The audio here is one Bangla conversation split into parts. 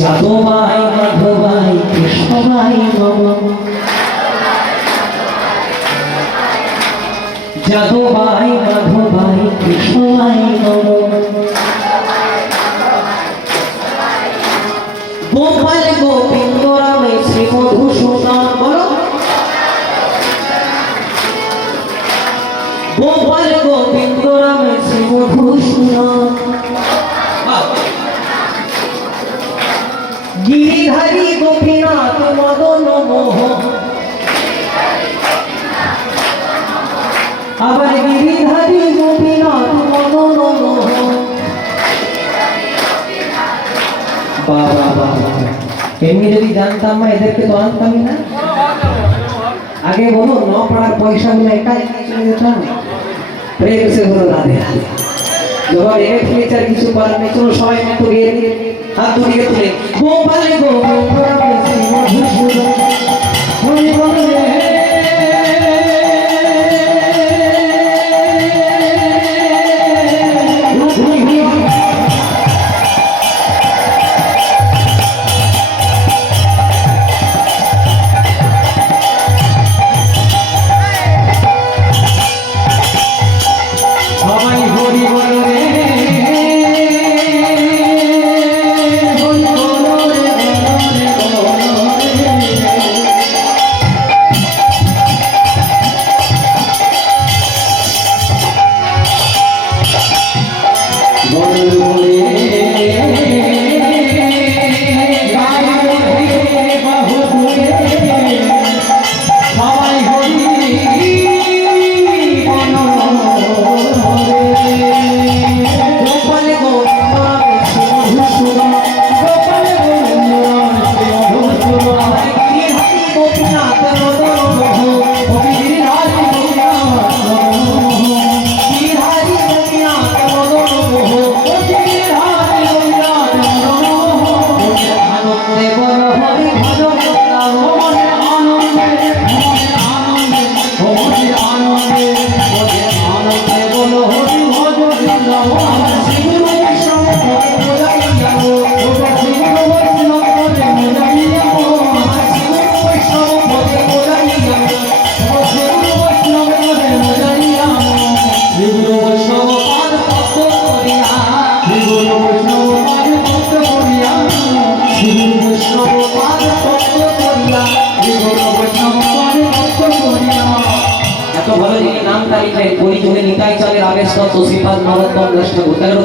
যাদবাই মাধবাই কৃষ্ণবাই নম যাদবাই মাধবাই কৃষ্ণবাই নম গোপাল গোবিন্দ রামে শ্রী মধুসূদন বলো গোপাল গোবিন্দ রামে শ্রী মধুসূদন গিরিধারী গোপীনাথ মদন মোহন আবার গিরিধারী গোপীনাথ মদন মোহন বাবা বাবা এমনি যদি জানতাম না এদেরকে তো আনতামই না আগে বলো ন পড়ার পয়সা গুলো একাই চলে যেতাম প্রেম সে হলো রাধে রাধে যখন এনে ফেলেছে আর কিছু করার নেই চলো সবাই একটু গিয়ে দিয়ে হাত দুদিকে তুলে গোপাল গোবিন্দ রামে শ্রী মধুসূদন হরি বল রে সবাই হরি বল রে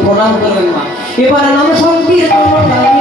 প্রণাম করবেন মা এবার নাম সংকীর্তন